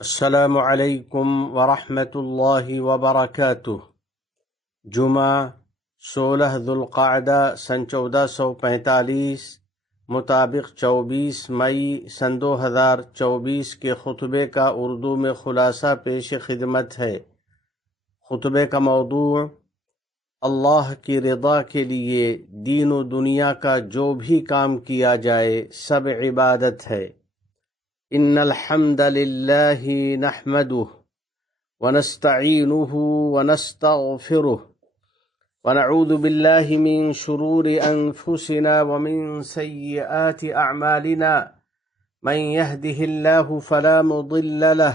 السلام علیکم ورحمۃ اللہ وبرکاتہ۔ جمعہ 16 ذوالقعدہ سن 1445 مطابق 24 مئی سن 2024 کے خطبے کا اردو میں خلاصہ پیش خدمت ہے۔ خطبے کا موضوع اللہ کی رضا کے لیے دین و دنیا کا جو بھی کام کیا جائے سب عبادت ہے۔ ان الحمد للہ نحمده ونستعینه ونستغفره ونعوذ باللہ من شرور انفسنا ومن سیئات اعمالنا من يهده الله فلا مضل له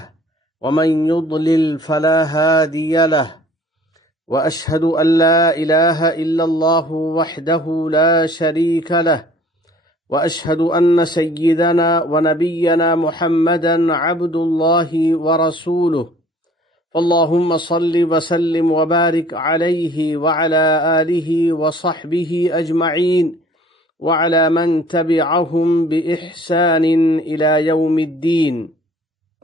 ومن يضلل فلا هادي له واشهد ان لا اله الا الله وحده لا شريك له وأشهد أن سيدنا ونبينا محمدا عبد الله ورسوله فاللهم صل وسلم وبارك عليه وعلى آله وصحبه أجمعين وعلى من تبعهم بإحسان إلى يوم الدين۔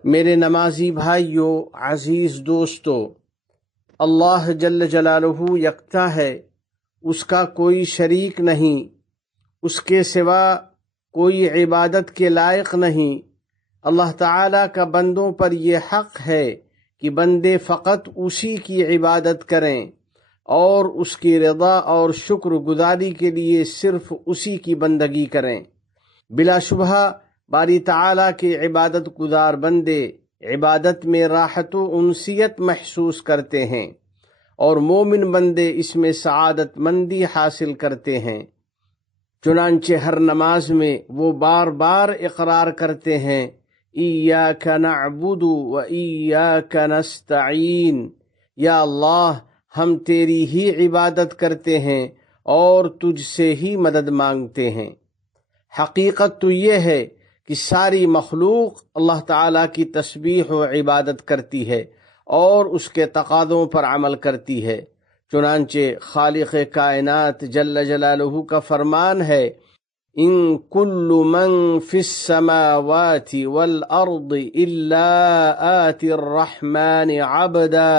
میرے نمازی بھائیو، عزیز دوستو، اللہ جل جلالہ یکتا ہے، اس کا کوئی شریک نہیں، اس کے سوا کوئی عبادت کے لائق نہیں۔ اللہ تعالیٰ کا بندوں پر یہ حق ہے کہ بندے فقط اسی کی عبادت کریں اور اس کی رضا اور شکر گزاری کے لیے صرف اسی کی بندگی کریں۔ بلا شبہ باری تعالیٰ کے عبادت گزار بندے عبادت میں راحت و انسیت محسوس کرتے ہیں اور مومن بندے اس میں سعادت مندی حاصل کرتے ہیں۔ چنانچہ ہر نماز میں وہ بار بار اقرار کرتے ہیں، ایاک نعبد و ایاک نستعین، یا اللہ ہم تیری ہی عبادت کرتے ہیں اور تجھ سے ہی مدد مانگتے ہیں۔ حقیقت تو یہ ہے کہ ساری مخلوق اللہ تعالیٰ کی تسبیح و عبادت کرتی ہے اور اس کے تقاضوں پر عمل کرتی ہے۔ چنانچہ خالق کائنات جل جلالہ کا فرمان ہے، ان کل من فی السماوات والارض الا آتی الرحمن عبدا،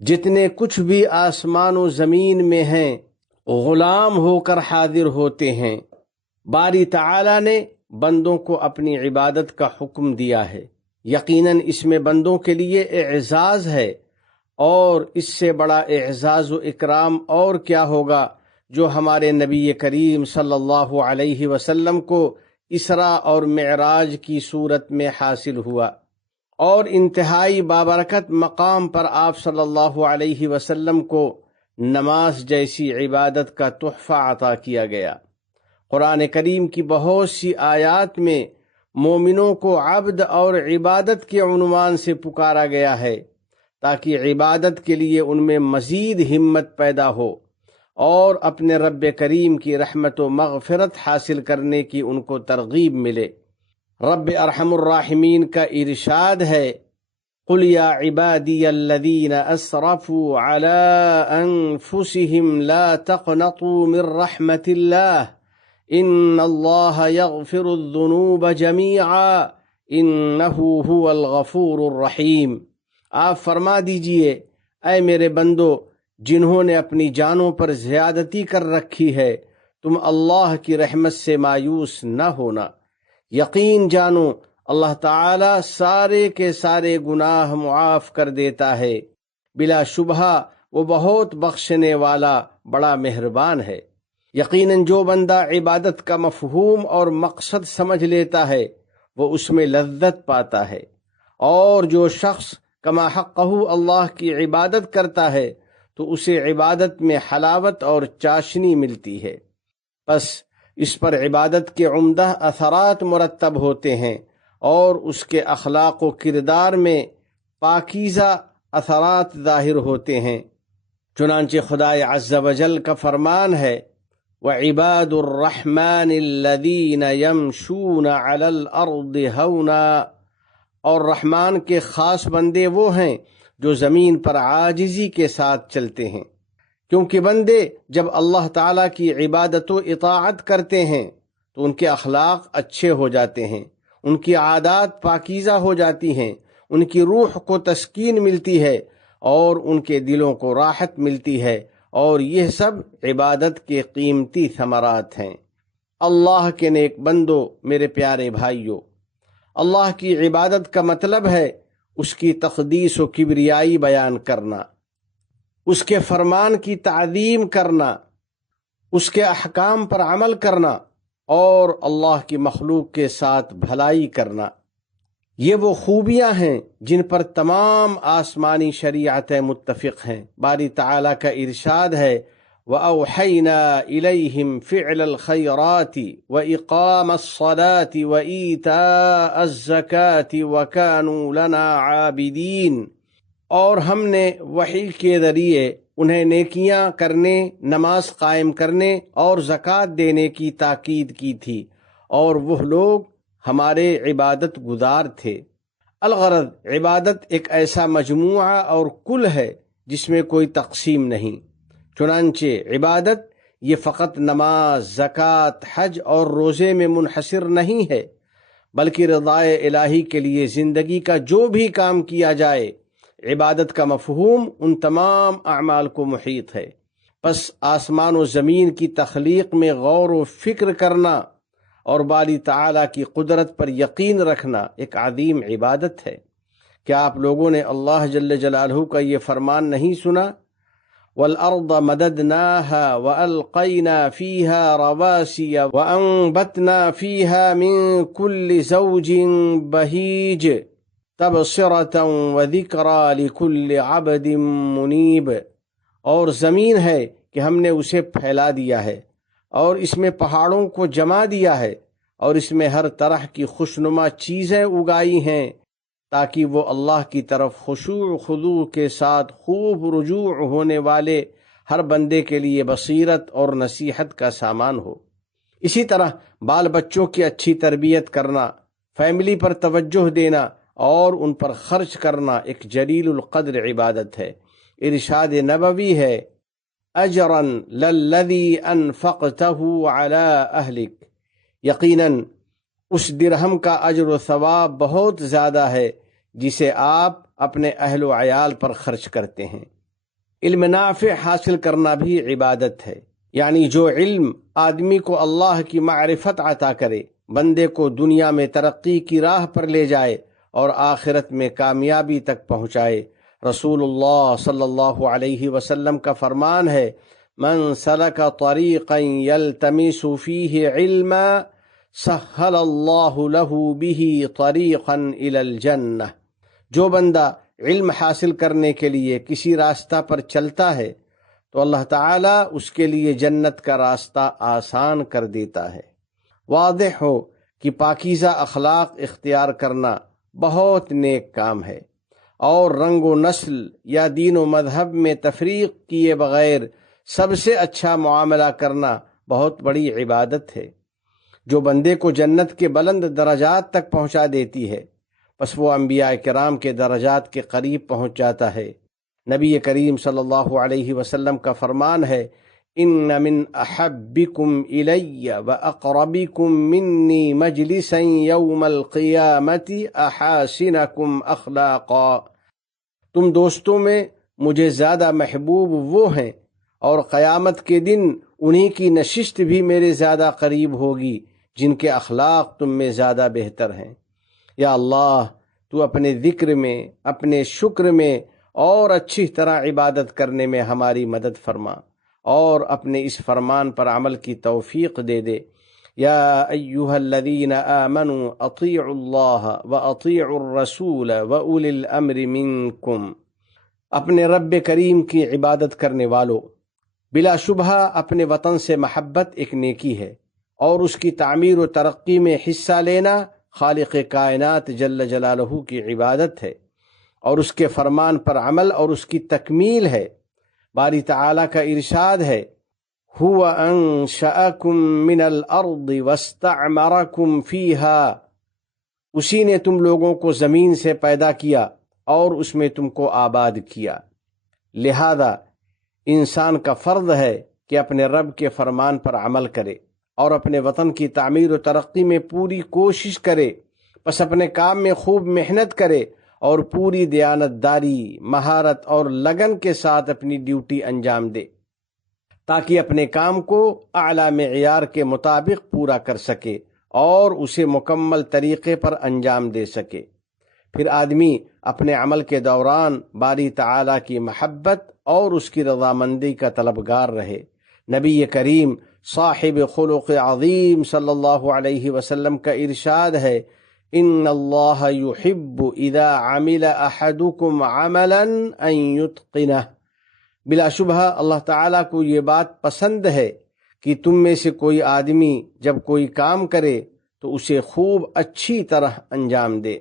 جتنے کچھ بھی آسمان و زمین میں ہیں غلام ہو کر حاضر ہوتے ہیں۔ باری تعالیٰ نے بندوں کو اپنی عبادت کا حکم دیا ہے۔ یقیناً اس میں بندوں کے لیے اعزاز ہے، اور اس سے بڑا اعزاز و اکرام اور کیا ہوگا جو ہمارے نبی کریم صلی اللہ علیہ وسلم کو اسرا اور معراج کی صورت میں حاصل ہوا، اور انتہائی بابرکت مقام پر آپ صلی اللہ علیہ وسلم کو نماز جیسی عبادت کا تحفہ عطا کیا گیا۔ قرآن کریم کی بہت سی آیات میں مومنوں کو عبد اور عبادت کے عنوان سے پکارا گیا ہے تاکہ عبادت کے لیے ان میں مزید ہمت پیدا ہو اور اپنے رب کریم کی رحمت و مغفرت حاصل کرنے کی ان کو ترغیب ملے۔ رب ارحم الراحمین کا ارشاد ہے، قل یا عبادی الذین اسرفوا علی انفسهم لا تقنطوا من رحمت اللہ ان اللہ یغفر الذنوب جمیعا انہ هو الغفور الرحیم۔ آپ فرما دیجئے، اے میرے بندو جنہوں نے اپنی جانوں پر زیادتی کر رکھی ہے، تم اللہ کی رحمت سے مایوس نہ ہونا۔ یقین جانو اللہ تعالی سارے کے سارے گناہ معاف کر دیتا ہے، بلا شبہ وہ بہت بخشنے والا بڑا مہربان ہے۔ یقیناً جو بندہ عبادت کا مفہوم اور مقصد سمجھ لیتا ہے وہ اس میں لذت پاتا ہے، اور جو شخص کما حقہ اللہ کی عبادت کرتا ہے تو اسے عبادت میں حلاوت اور چاشنی ملتی ہے۔ بس اس پر عبادت کے عمدہ اثرات مرتب ہوتے ہیں اور اس کے اخلاق و کردار میں پاکیزہ اثرات ظاہر ہوتے ہیں۔ چنانچہ خدائے عز و جل کا فرمان ہے، وَعِبَادُ الرَّحْمَنِ الَّذِينَ يَمْشُونَ عَلَى الْأَرْضِ هَوْنًا، اور رحمان کے خاص بندے وہ ہیں جو زمین پر عاجزی کے ساتھ چلتے ہیں۔ کیونکہ بندے جب اللہ تعالیٰ کی عبادت و اطاعت کرتے ہیں تو ان کے اخلاق اچھے ہو جاتے ہیں، ان کی عادات پاکیزہ ہو جاتی ہیں، ان کی روح کو تسکین ملتی ہے اور ان کے دلوں کو راحت ملتی ہے، اور یہ سب عبادت کے قیمتی ثمرات ہیں۔ اللہ کے نیک بندو، میرے پیارے بھائیو، اللہ کی عبادت کا مطلب ہے اس کی تقدیس و کبریائی بیان کرنا، اس کے فرمان کی تعظیم کرنا، اس کے احکام پر عمل کرنا اور اللہ کی مخلوق کے ساتھ بھلائی کرنا۔ یہ وہ خوبیاں ہیں جن پر تمام آسمانی شریعتیں متفق ہیں۔ باری تعالیٰ کا ارشاد ہے، وَأَوْحَيْنَا إِلَيْهِمْ فِعْلَ الْخَيْرَاتِ وَإِقَامَ الصَّلَاةِ وَإِيتَاءَ الزَّكَاةِ وَكَانُوا لَنَا عَابِدِينَ، اور ہم نے وحی کے ذریعے انہیں نیکیاں کرنے، نماز قائم کرنے اور زکوٰۃ دینے کی تاکید کی تھی، اور وہ لوگ ہمارے عبادت گزار تھے۔ الغرض، عبادت ایک ایسا مجموعہ اور کل ہے جس میں کوئی تقسیم نہیں۔ چنانچہ عبادت یہ فقط نماز، زکوٰۃ، حج اور روزے میں منحصر نہیں ہے، بلکہ رضائے الہی کے لیے زندگی کا جو بھی کام کیا جائے، عبادت کا مفہوم ان تمام اعمال کو محیط ہے۔ پس آسمان و زمین کی تخلیق میں غور و فکر کرنا اور باری تعالیٰ کی قدرت پر یقین رکھنا ایک عظیم عبادت ہے۔ کیا آپ لوگوں نے اللہ جل جلالہ کا یہ فرمان نہیں سنا؟ وَالْأَرْضَ مَدَدْنَاهَا وَأَلْقَيْنَا فِيهَا رَوَاسِيَ وَأَنبَتْنَا فِيهَا مِن كُلِّ زَوْجٍ بَهِيجٍ تَبْصِرَةً وَذِكْرَىٰ لِكُلِّ عَبْدٍ مُنِيبٍ، اور زمین ہے کہ ہم نے اسے پھیلا دیا ہے، اور اس میں پہاڑوں کو جما دیا ہے، اور اس میں ہر طرح کی خوشنما چیزیں اگائی ہیں، تاکہ وہ اللہ کی طرف خشوع و خضوع کے ساتھ خوب رجوع ہونے والے ہر بندے کے لیے بصیرت اور نصیحت کا سامان ہو۔ اسی طرح بال بچوں کی اچھی تربیت کرنا، فیملی پر توجہ دینا اور ان پر خرچ کرنا ایک جلیل القدر عبادت ہے۔ ارشاد نبوی ہے، اجرا للذی انفقتہ علی اہلک، یقیناً اس درہم کا اجر و ثواب بہت زیادہ ہے جسے آپ اپنے اہل و عیال پر خرچ کرتے ہیں۔ علم نافع حاصل کرنا بھی عبادت ہے، یعنی جو علم آدمی کو اللہ کی معرفت عطا کرے، بندے کو دنیا میں ترقی کی راہ پر لے جائے اور آخرت میں کامیابی تک پہنچائے۔ رسول اللہ صلی اللہ علیہ وسلم کا فرمان ہے، من سلک طریقا یلتمس فیہ علما سہل اللہ لہ بہ طریقا الی الجنہ، جو بندہ علم حاصل کرنے کے لیے کسی راستہ پر چلتا ہے تو اللہ تعالیٰ اس کے لیے جنت کا راستہ آسان کر دیتا ہے۔ واضح ہو کہ پاکیزہ اخلاق اختیار کرنا بہت نیک کام ہے، اور رنگ و نسل یا دین و مذہب میں تفریق کیے بغیر سب سے اچھا معاملہ کرنا بہت بڑی عبادت ہے، جو بندے کو جنت کے بلند درجات تک پہنچا دیتی ہے۔ پس وہ انبیاء کرام کے درجات کے قریب پہنچ جاتا ہے۔ نبی کریم صلی اللہ علیہ وسلم کا فرمان ہے، ان من احبکم الی واقربکم منی مجلسا یوم القیامت احاسنکم اخلاقا، تم دوستوں میں مجھے زیادہ محبوب وہ ہیں، اور قیامت کے دن انہی کی نشست بھی میرے زیادہ قریب ہوگی جن کے اخلاق تم میں زیادہ بہتر ہیں۔ یا اللہ، تو اپنے ذکر میں، اپنے شکر میں اور اچھی طرح عبادت کرنے میں ہماری مدد فرما، اور اپنے اس فرمان پر عمل کی توفیق دے دے۔ یا ایہا الذین آمنوا اطیعوا اللہ واطیعوا الرسول واولی الامر منکم، اپنے رب کریم کی عبادت کرنے والو، بلا شبہ اپنے وطن سے محبت ایک نیکی ہے، اور اس کی تعمیر و ترقی میں حصہ لینا خالق کائنات جل جلالہ کی عبادت ہے، اور اس کے فرمان پر عمل اور اس کی تکمیل ہے۔ باری تعالیٰ کا ارشاد ہے، هو انشأکم من الارض واستعمرکم فیہا، اسی نے تم لوگوں کو زمین سے پیدا کیا اور اس میں تم کو آباد کیا۔ لہذا انسان کا فرض ہے کہ اپنے رب کے فرمان پر عمل کرے اور اپنے وطن کی تعمیر و ترقی میں پوری کوشش کرے، پس اپنے کام میں خوب محنت کرے اور پوری دیانتداری، مہارت اور لگن کے ساتھ اپنی ڈیوٹی انجام دے تاکہ اپنے کام کو اعلیٰ معیار کے مطابق پورا کر سکے اور اسے مکمل طریقے پر انجام دے سکے۔ پھر آدمی اپنے عمل کے دوران باری تعالیٰ کی محبت اور اس کی رضامندی کا طلبگار رہے۔ نبی کریم صاحب خلق عظیم صلی اللہ علیہ وسلم کا ارشاد ہے، ان اللہ یحب اذا عمل احدکم عملا ان یتقنہ، بلا شبہ اللہ تعالیٰ کو یہ بات پسند ہے کہ تم میں سے کوئی آدمی جب کوئی کام کرے تو اسے خوب اچھی طرح انجام دے۔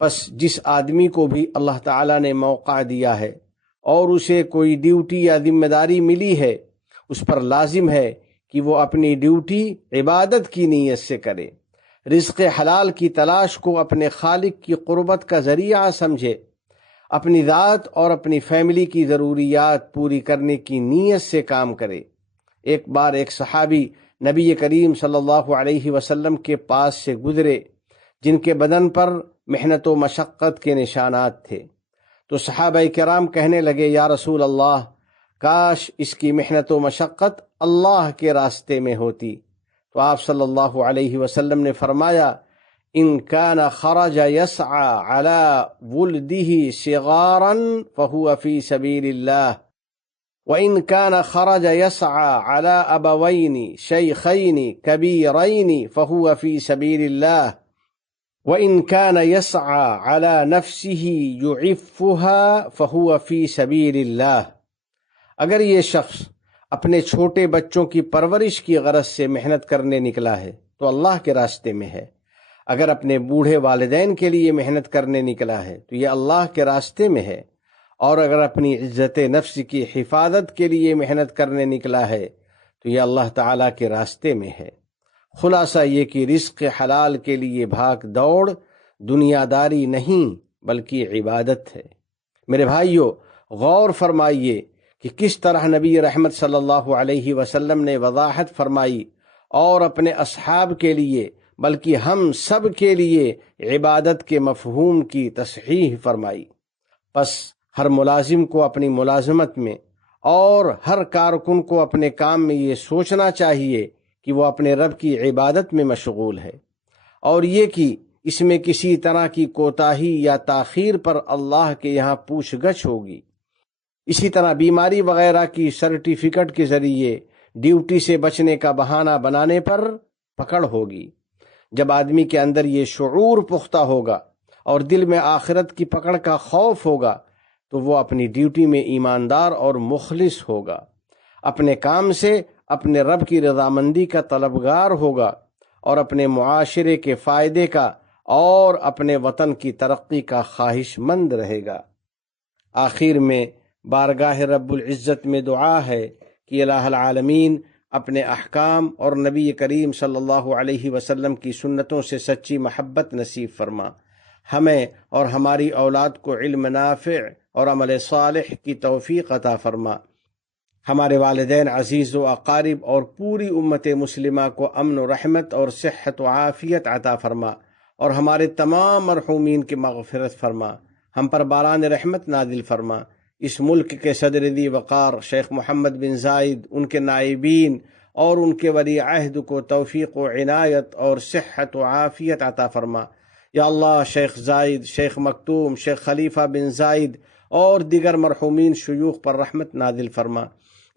پس جس آدمی کو بھی اللہ تعالیٰ نے موقع دیا ہے اور اسے کوئی ڈیوٹی یا ذمہ داری ملی ہے، اس پر لازم ہے کہ وہ اپنی ڈیوٹی عبادت کی نیت سے کرے، رزق حلال کی تلاش کو اپنے خالق کی قربت کا ذریعہ سمجھے، اپنی ذات اور اپنی فیملی کی ضروریات پوری کرنے کی نیت سے کام کرے۔ ایک بار ایک صحابی نبی کریم صلی اللہ علیہ وسلم کے پاس سے گزرے جن کے بدن پر محنت و مشقت کے نشانات تھے، تو صحابہ کرام کہنے لگے، یا رسول اللہ، کاش اس کی محنت و مشقت اللہ کے راستے میں ہوتی۔ تو آپ صلی اللہ علیہ وسلم نے فرمایا، ان کان خرج یسعى على ولده صغارا فهو في سبيل الله وان كان خرج يسعى على ابوين شيخين كبيرين فهو في سبيل الله وان كان يسعى على نفسه يعفها فهو في سبيل الله۔ اگر یہ شخص اپنے چھوٹے بچوں کی پرورش کی غرض سے محنت کرنے نکلا ہے تو اللہ کے راستے میں ہے، اگر اپنے بوڑھے والدین کے لیے محنت کرنے نکلا ہے تو یہ اللہ کے راستے میں ہے، اور اگر اپنی عزت نفس کی حفاظت کے لیے محنت کرنے نکلا ہے تو یہ اللہ تعالیٰ کے راستے میں ہے۔ خلاصہ یہ کہ رزق حلال کے لیے بھاگ دوڑ دنیا داری نہیں بلکہ عبادت ہے۔ میرے بھائیو، غور فرمائیے کہ کس طرح نبی رحمت صلی اللہ علیہ وسلم نے وضاحت فرمائی اور اپنے اصحاب کے لیے بلکہ ہم سب کے لیے عبادت کے مفہوم کی تصحیح فرمائی۔ پس ہر ملازم کو اپنی ملازمت میں اور ہر کارکن کو اپنے کام میں یہ سوچنا چاہیے کہ وہ اپنے رب کی عبادت میں مشغول ہے، اور یہ کہ اس میں کسی طرح کی کوتاہی یا تاخیر پر اللہ کے یہاں پوچھ گچھ ہوگی۔ اسی طرح بیماری وغیرہ کی سرٹیفکیٹ کے ذریعے ڈیوٹی سے بچنے کا بہانہ بنانے پر پکڑ ہوگی۔ جب آدمی کے اندر یہ شعور پختہ ہوگا اور دل میں آخرت کی پکڑ کا خوف ہوگا تو وہ اپنی ڈیوٹی میں ایماندار اور مخلص ہوگا، اپنے کام سے اپنے رب کی رضامندی کا طلبگار ہوگا، اور اپنے معاشرے کے فائدے کا اور اپنے وطن کی ترقی کا خواہش مند رہے گا۔ آخر میں بارگاہ رب العزت میں دعا ہے کہ الہ العالمین اپنے احکام اور نبی کریم صلی اللہ علیہ وسلم کی سنتوں سے سچی محبت نصیب فرما، ہمیں اور ہماری اولاد کو علم نافع اور عمل صالح کی توفیق عطا فرما، ہمارے والدین عزیز و اقارب اور پوری امت مسلمہ کو امن و رحمت اور صحت و عافیت عطا فرما، اور ہمارے تمام مرحومین کی مغفرت فرما، ہم پر باران رحمت نازل فرما۔ اس ملک کے صدر ذی وقار شیخ محمد بن زائد، ان کے نائبین اور ان کے ولی عہد کو توفیق و عنایت اور صحت و عافیت عطا فرما۔ یا اللہ، شیخ زائد، شیخ مکتوم، شیخ خلیفہ بن زائد اور دیگر مرحومین شیوخ پر رحمت نازل فرما۔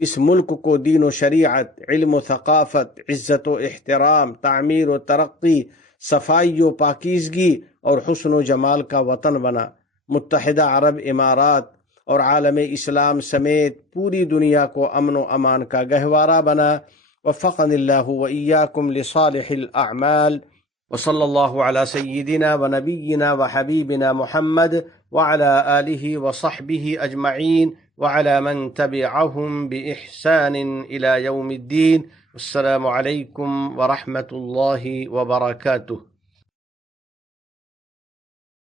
اس ملک کو دین و شریعت، علم و ثقافت، عزت و احترام، تعمیر و ترقی، صفائی و پاکیزگی اور حسن و جمال کا وطن بنا۔ متحدہ عرب امارات اور عالم اسلام سمیت پوری دنیا کو امن و امان کا گہوارہ بنا۔ وفقنا اللہ وإیاکم لصالح الاعمال، وصلی اللہ علی سیدنا ونبینا وحبیبنا محمد وعلى آلہ وصحبہ اجمعین وعلى من تبعهم بإحسان إلى يوم الدين۔ السلام علیکم ورحمۃ اللہ وبرکاتہ۔